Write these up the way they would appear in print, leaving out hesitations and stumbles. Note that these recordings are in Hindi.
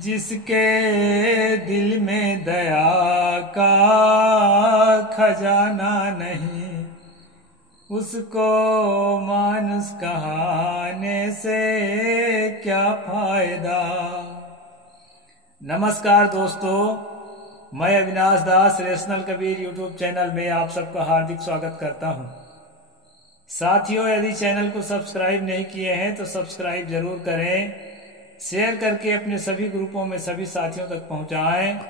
जिसके दिल में दया का खजाना नहीं, उसको मानुष कहाने से क्या फायदा। नमस्कार दोस्तों, मैं अविनाश दास रेशनल कबीर यूट्यूब चैनल में आप सबका हार्दिक स्वागत करता हूं। साथियों, यदि चैनल को सब्सक्राइब नहीं किए हैं तो सब्सक्राइब जरूर करें, शेयर करके अपने सभी ग्रुपों में सभी साथियों तक पहुंचाएं,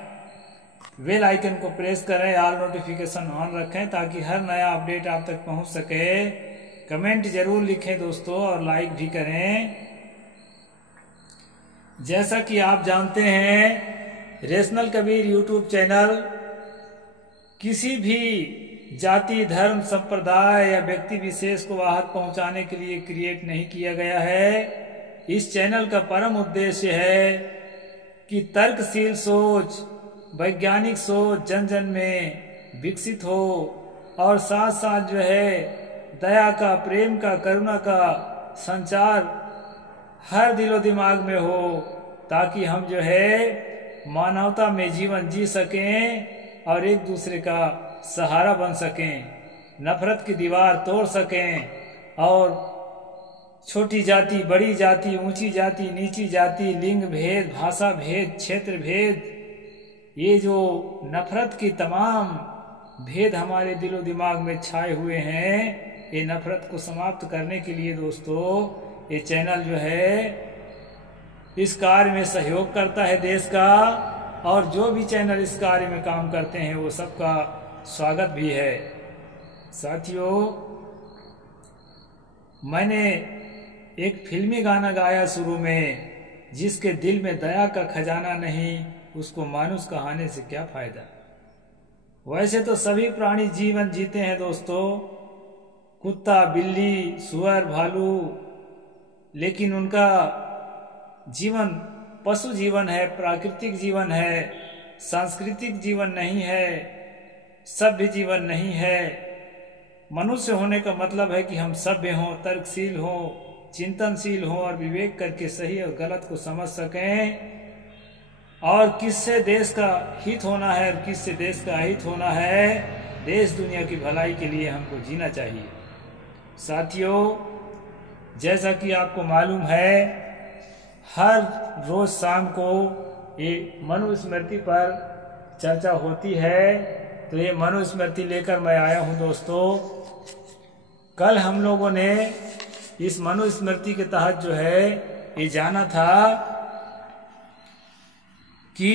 बेल आइकन को प्रेस करें, ऑल नोटिफिकेशन ऑन रखें ताकि हर नया अपडेट आप तक पहुंच सके। कमेंट जरूर लिखें दोस्तों और लाइक भी करें। जैसा कि आप जानते हैं, रेशनल कबीर यूट्यूब चैनल किसी भी जाति, धर्म, संप्रदाय या व्यक्ति विशेष को आहत पहुंचाने के लिए क्रिएट नहीं किया गया है। इस चैनल का परम उद्देश्य है कि तर्कशील सोच, वैज्ञानिक सोच जन जन में विकसित हो और साथ साथ जो है दया का, प्रेम का, करुणा का संचार हर दिलो दिमाग में हो, ताकि हम जो है मानवता में जीवन जी सकें और एक दूसरे का सहारा बन सकें, नफरत की दीवार तोड़ सकें और छोटी जाति, बड़ी जाति, ऊंची जाति, नीची जाति, लिंग भेद, भाषा भेद, क्षेत्र भेद, ये जो नफरत की तमाम भेद हमारे दिलो दिमाग में छाए हुए हैं, ये नफरत को समाप्त करने के लिए दोस्तों ये चैनल जो है इस कार्य में सहयोग करता है देश का, और जो भी चैनल इस कार्य में काम करते हैं वो सबका स्वागत भी है। साथियों, मैंने एक फिल्मी गाना गाया शुरू में, जिसके दिल में दया का खजाना नहीं, उसको मानुष कहाने से क्या फायदा। वैसे तो सभी प्राणी जीवन जीते हैं दोस्तों, कुत्ता, बिल्ली, सुअर, भालू, लेकिन उनका जीवन पशु जीवन है, प्राकृतिक जीवन है, सांस्कृतिक जीवन नहीं है, सभ्य जीवन नहीं है। मनुष्य होने का मतलब है कि हम सभ्य हों, तर्कशील हों, चिंतनशील हों और विवेक करके सही और गलत को समझ सकें, और किससे देश का हित होना है और किससे देश का अहित होना है, देश दुनिया की भलाई के लिए हमको जीना चाहिए। साथियों, जैसा कि आपको मालूम है, हर रोज शाम को ये मनुस्मृति पर चर्चा होती है, तो ये मनुस्मृति लेकर मैं आया हूं दोस्तों। कल हम लोगों ने इस मनुस्मृति के तहत जो है ये जाना था कि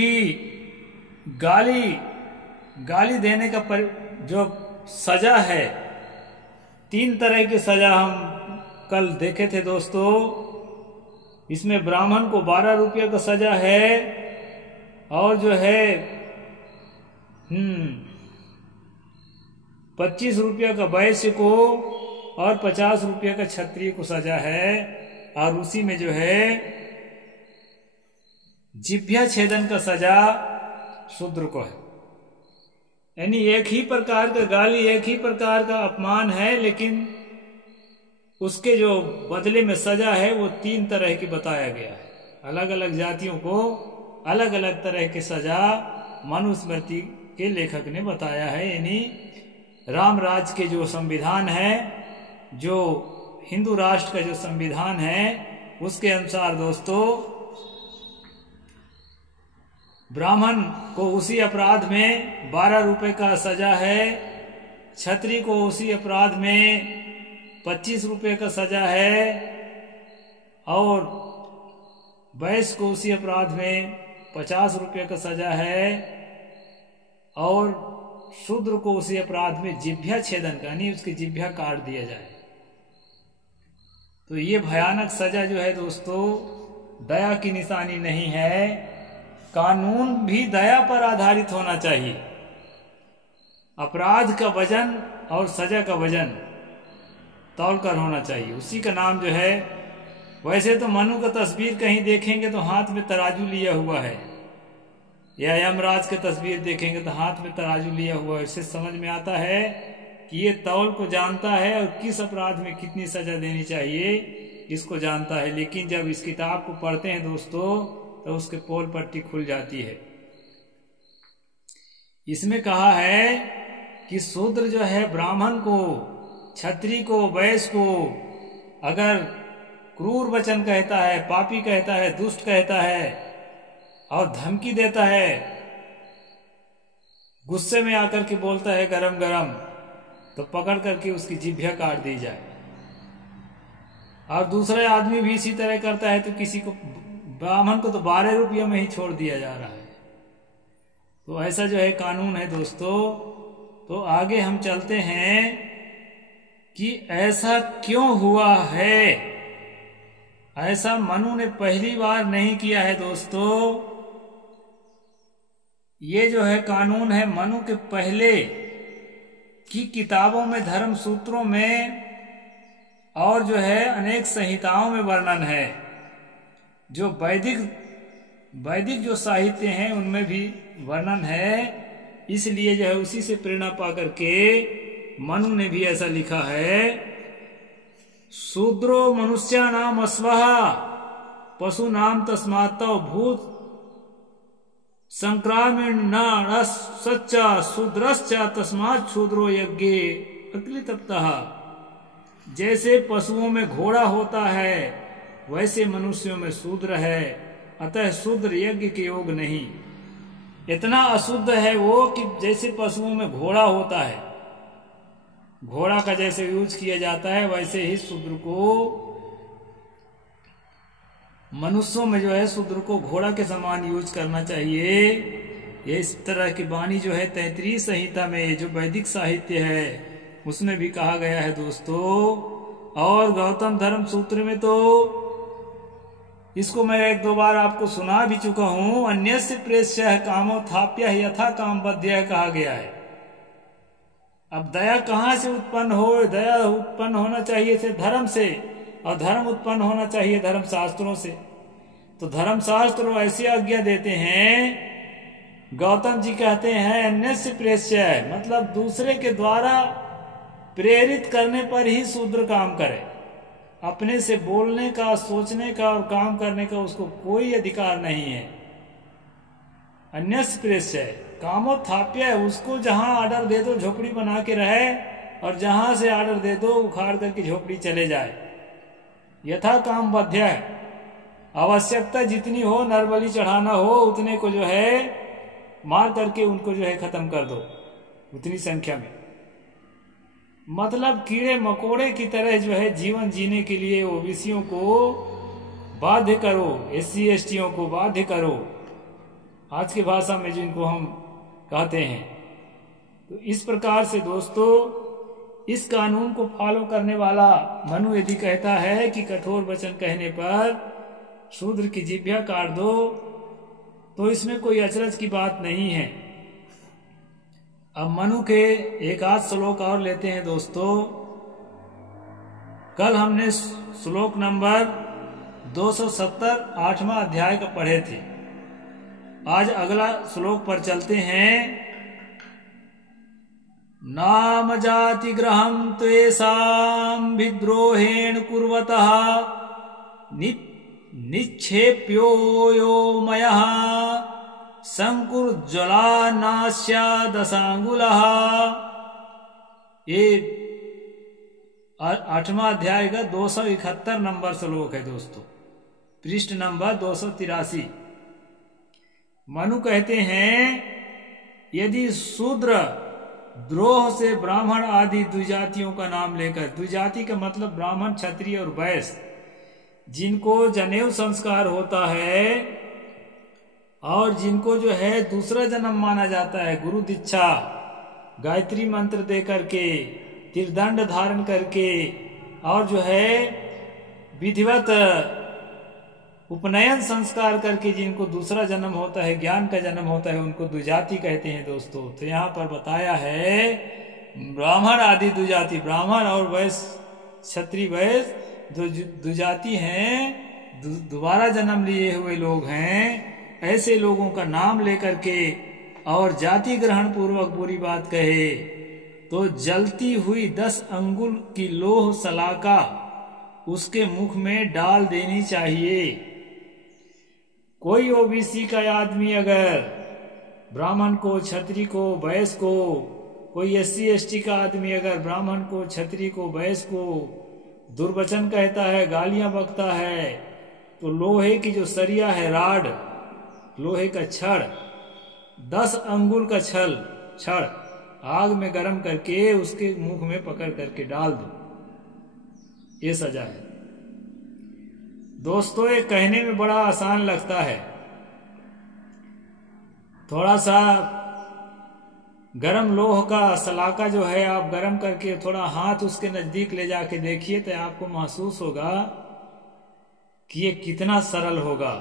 गाली देने का जो सजा है, 3 तरह की सजा हम कल देखे थे दोस्तों। इसमें ब्राह्मण को 12 रुपये का सजा है, और जो है 25 रुपये का वैश्य को और 50 रुपये का क्षत्रिय को सजा है, और उसी में जो है जिह्वा छेदन का सजा शूद्र को है। यानी एक ही प्रकार का गाली, एक ही प्रकार का अपमान है, लेकिन उसके जो बदले में सजा है वो 3 तरह की बताया गया है। अलग अलग जातियों को अलग अलग तरह की सजा मनुस्मृति के लेखक ने बताया है। यानी राम राज्य के जो संविधान है, जो हिंदू राष्ट्र का जो संविधान है, उसके अनुसार दोस्तों ब्राह्मण को उसी अपराध में 12 रुपये का सजा है, क्षत्रिय को उसी अपराध में 25 रुपये का सजा है, और वैश्य को उसी अपराध में 50 रुपये का सजा है, और शूद्र को उसी अपराध में जिह्वा छेदन का, यानी उसकी जिह्वा काट दिया जाए। तो ये भयानक सजा जो है दोस्तों दया की निशानी नहीं है। कानून भी दया पर आधारित होना चाहिए। अपराध का वजन और सजा का वजन तौलकर होना चाहिए, उसी का नाम जो है। वैसे तो मनु का तस्वीर कहीं देखेंगे तो हाथ में तराजू लिया हुआ है, या यमराज की तस्वीर देखेंगे तो हाथ में तराजू लिया हुआ है। इससे समझ में आता है कि ये तौल को जानता है और किस अपराध में कितनी सजा देनी चाहिए इसको जानता है। लेकिन जब इस किताब को पढ़ते हैं दोस्तों, तो उसके पोल पट्टी खुल जाती है। इसमें कहा है कि शूद्र जो है ब्राह्मण को, क्षत्रिय को, वैश्य को अगर क्रूर वचन कहता है, पापी कहता है, दुष्ट कहता है और धमकी देता है, गुस्से में आकर के बोलता है गरम गरम, तो पकड़ करके उसकी जिभ्या काट दी जाए। और दूसरा आदमी भी इसी तरह करता है तो किसी को, ब्राह्मण को तो 12 रुपये में ही छोड़ दिया जा रहा है। तो ऐसा जो है कानून है दोस्तों। तो आगे हम चलते हैं कि ऐसा क्यों हुआ है। ऐसा मनु ने पहली बार नहीं किया है दोस्तों। ये जो है कानून है मनु के पहले की किताबों में, धर्म सूत्रों में और जो है अनेक संहिताओं में वर्णन है। जो वैदिक जो साहित्य हैं उनमें भी वर्णन है। इसलिए जो है उसी से प्रेरणा पा करके मनु ने भी ऐसा लिखा है। शूद्रो मनुष्यानाम अस्वः पशु नाम तस्मात् भूत संक्रामीण न सच्चा शूद्रश्च तस्मात् शूद्रो यज्ञे अक्लितप्तः। जैसे पशुओं में घोड़ा होता है वैसे मनुष्यों में शूद्र है, अतः शूद्र यज्ञ के योग नहीं। इतना अशुद्ध है वो कि जैसे पशुओं में घोड़ा होता है, घोड़ा का जैसे यूज किया जाता है वैसे ही शूद्र को, मनुष्यों में जो है शूद्र को घोड़ा के समान यूज करना चाहिए। ये इस तरह की वाणी जो है तैत्तिरीय संहिता में, जो वैदिक साहित्य है उसमें भी कहा गया है दोस्तों। और गौतम धर्म सूत्र में तो इसको मैं 1-2 बार आपको सुना भी चुका हूं। अन्यस्य प्रेष्यः कामोत्थाप्यः यथा कामबध्यः कहा गया है। अब दया कहाँ से उत्पन्न हो? दया उत्पन्न होना चाहिए थे धर्म से, और धर्म उत्पन्न होना चाहिए धर्म शास्त्रों से। तो धर्म शास्त्र ऐसी आज्ञा देते हैं, गौतम जी कहते हैं अन्यस्य प्रेष्यः, मतलब दूसरे के द्वारा प्रेरित करने पर ही शूद्र काम करे। अपने से बोलने का, सोचने का और काम करने का उसको कोई अधिकार नहीं है। अन्यस्य प्रेष्यः कामोत्थाप्य, उसको जहां ऑर्डर दे दो झोपड़ी बना के रहे, और जहां से ऑर्डर दे दो उखाड़ करके झोपड़ी चले जाए। यथा काम बध्य है, आवश्यकता जितनी हो, नरबलि चढ़ाना हो उतने को जो है मार करके उनको जो है खत्म कर दो, उतनी संख्या में। मतलब कीड़े मकोड़े की तरह जो है जीवन जीने के लिए ओबीसियों को बाध्य करो, SC STों को बाध्य करो, आज की भाषा में जिनको हम कहते हैं। तो इस प्रकार से दोस्तों इस कानून को फॉलो करने वाला मनु यदि कहता है कि कठोर वचन कहने पर शूद्र की जिह्वा काट दो, तो इसमें कोई अचरज की बात नहीं है। अब मनु के एक आध श्लोक और लेते हैं दोस्तों। कल हमने श्लोक नंबर 270 8वां अध्याय का पढ़े थे। आज अगला श्लोक पर चलते हैं। नाम जाति ग्रहम त्वेषां विद्रोहेण कुर्वतः निक्षेप्यो यो मयः संकुर्ज्वलानास्या दशांगुलः। ये 8वां अध्याय का 271 नंबर श्लोक है दोस्तों, पृष्ठ नंबर 283। मनु कहते हैं यदि शूद्र द्रोह से ब्राह्मण आदि द्विजातियों का नाम लेकर, द्विजाति का मतलब ब्राह्मण, क्षत्रिय और वैश्य, जिनको जनेऊ संस्कार होता है और जिनको जो है दूसरा जन्म माना जाता है, गुरु दीक्षा, गायत्री मंत्र दे करके, त्रिदंड धारण करके, और जो है विधिवत उपनयन संस्कार करके जिनको दूसरा जन्म होता है, ज्ञान का जन्म होता है, उनको द्विजाति कहते हैं दोस्तों। तो यहाँ पर बताया है ब्राह्मण आदि द्विजाति, ब्राह्मण और वैश्य, क्षत्रिय वैश्य जो द्विजाति हैं, दोबारा जन्म लिए हुए लोग हैं, ऐसे लोगों का नाम लेकर के और जाति ग्रहण पूर्वक बुरी बात कहे तो जलती हुई 10 अंगुल की लोह सलाका उसके मुख में डाल देनी चाहिए। कोई ओबीसी का आदमी अगर ब्राह्मण को, क्षत्रिय को, वैश्य को, कोई एससी एसटी का आदमी अगर ब्राह्मण को, क्षत्रिय को, वैश्य को दुर्वचन कहता है, गालियां बकता है, तो लोहे की जो सरिया है, राड, लोहे का छड़, 10 अंगुल का छड़ आग में गर्म करके उसके मुख में पकड़ करके डाल दो, ये सजा है। दोस्तों, ये कहने में बड़ा आसान लगता है। थोड़ा सा गरम लोह का सलाका जो है, आप गरम करके थोड़ा हाथ उसके नजदीक ले जाके देखिए तो आपको महसूस होगा कि ये कितना सरल होगा।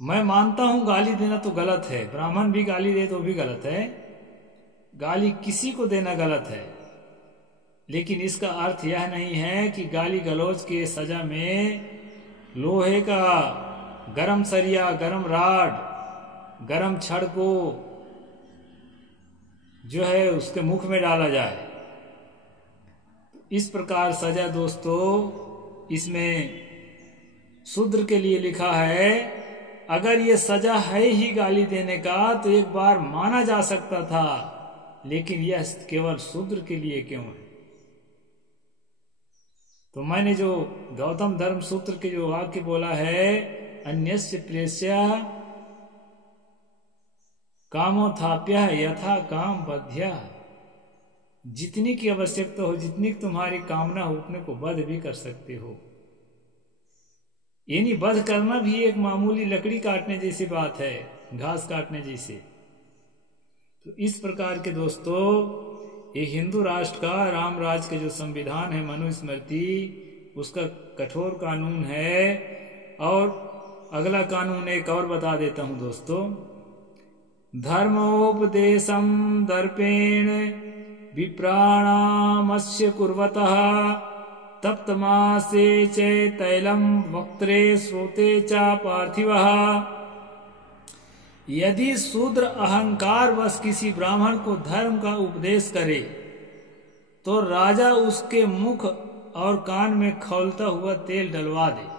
मैं मानता हूं गाली देना तो गलत है, ब्राह्मण भी गाली दे तो भी गलत है, गाली किसी को देना गलत है, लेकिन इसका अर्थ यह नहीं है कि गाली गलौज के सजा में लोहे का गरम सरिया, गरम राड, गरम छड़ को जो है उसके मुख में डाला जाए। इस प्रकार सजा दोस्तों इसमें शूद्र के लिए लिखा है। अगर ये सजा है ही गाली देने का तो एक बार माना जा सकता था, लेकिन यह केवल शूद्र के लिए क्यों है? तो मैंने जो गौतम धर्म सूत्र के जो वाक्य बोला है, अन्यस्य प्रेष्या कामोत्थाप्य यथा काम बध्या, जितनी की आवश्यकता हो, जितनी तुम्हारी कामना हो, उतने को वध भी कर सकते हो। यानी वध करना भी एक मामूली लकड़ी काटने जैसी बात है, घास काटने जैसे। तो इस प्रकार के दोस्तों ये हिंदू राष्ट्र का, राम राज के जो संविधान है मनुस्मृति, उसका कठोर कानून है। और अगला कानून एक और बता देता हूं दोस्तों, धर्मोपदेशम दर्पेण विप्राणामस्य कुर्वतः तप्तमासे च तैलम वक्त्रे श्रोते च पार्थिवः। यदि शूद्र अहंकार वश किसी ब्राह्मण को धर्म का उपदेश करे तो राजा उसके मुख और कान में खौलता हुआ तेल डलवा दे।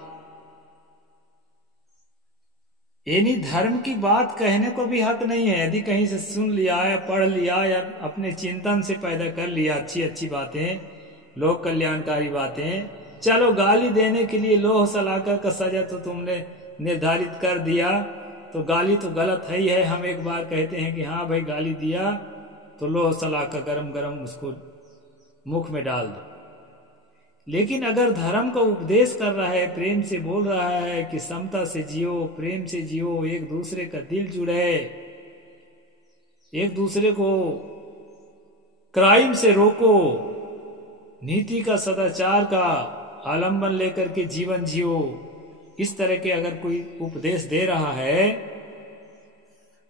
यानी धर्म की बात कहने को भी हक नहीं है। यदि कहीं से सुन लिया या पढ़ लिया या अपने चिंतन से पैदा कर लिया अच्छी अच्छी बातें, लोक कल्याणकारी बातें, चलो गाली देने के लिए लोह सलाका का सजा तो तुमने निर्धारित कर दिया, तो गाली तो गलत है ही है। हम एक बार कहते हैं कि हाँ भाई गाली दिया तो लोह सलाका गरम गरम उसको मुख में डाल दो। लेकिन अगर धर्म का उपदेश कर रहा है, प्रेम से बोल रहा है कि समता से जियो, प्रेम से जियो, एक दूसरे का दिल जुड़े, एक दूसरे को क्राइम से रोको, नीति का सदाचार का आलंबन लेकर के जीवन जियो, इस तरह के अगर कोई उपदेश दे रहा है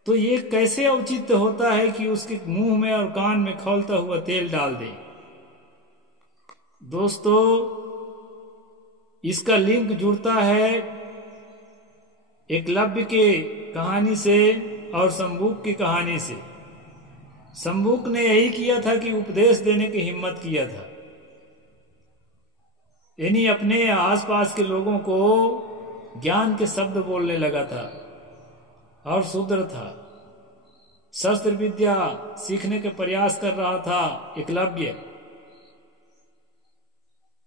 तो ये कैसे औचित्य होता है कि उसके मुंह में और कान में खौलता हुआ तेल डाल दे। दोस्तों इसका लिंक जुड़ता है एकलव्य के कहानी से और शंबुक की कहानी से। शंबुक ने यही किया था कि उपदेश देने की हिम्मत किया था, यानी अपने आसपास के लोगों को ज्ञान के शब्द बोलने लगा था और शूद्र था, शस्त्र विद्या सीखने के प्रयास कर रहा था एकलव्य।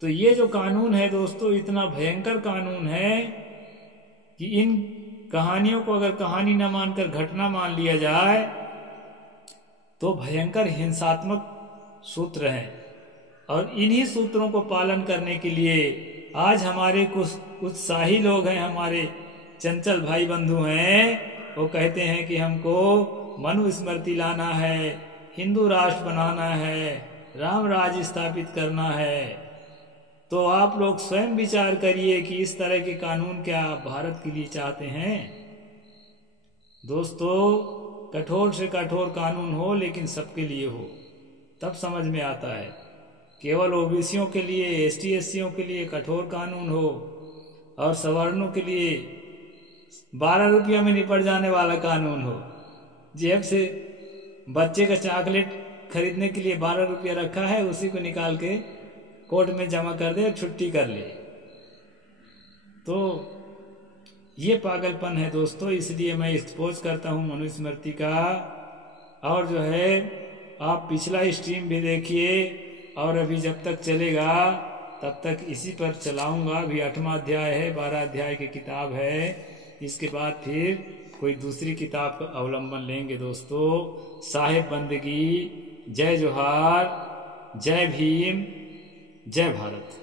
तो ये जो कानून है दोस्तों इतना भयंकर कानून है कि इन कहानियों को अगर कहानी न मानकर घटना मान लिया जाए तो भयंकर हिंसात्मक सूत्र हैं। और इन्हीं सूत्रों को पालन करने के लिए आज हमारे कुछ उत्साही लोग हैं, हमारे चंचल भाई बंधु हैं, वो कहते हैं कि हमको मनुस्मृति लाना है, हिंदू राष्ट्र बनाना है, राम राज्य स्थापित करना है। तो आप लोग स्वयं विचार करिए कि इस तरह के कानून क्या आप भारत के लिए चाहते हैं। दोस्तों कठोर से कठोर कानून हो लेकिन सबके लिए हो, तब समझ में आता है। केवल ओबीसियों के लिए, एसटी एससीओं के लिए कठोर कानून हो और सवर्णों के लिए 12 रुपया में निपट जाने वाला कानून हो। जेब से बच्चे का चॉकलेट खरीदने के लिए 12 रुपया रखा है, उसी को निकाल के कोर्ट में जमा कर दे, छुट्टी कर ले। तो ये पागलपन है दोस्तों, इसलिए मैं एक्सपोज करता हूँ मनुस्मृति का। और जो है आप पिछला स्ट्रीम भी देखिए, और अभी जब तक चलेगा तब तक इसी पर चलाऊंगा। अभी 8वां अध्याय है, 12 अध्याय की किताब है। इसके बाद फिर कोई दूसरी किताब का अवलंबन लेंगे दोस्तों। साहेब बंदगी, जय जोहार, जय भीम, जय भारत।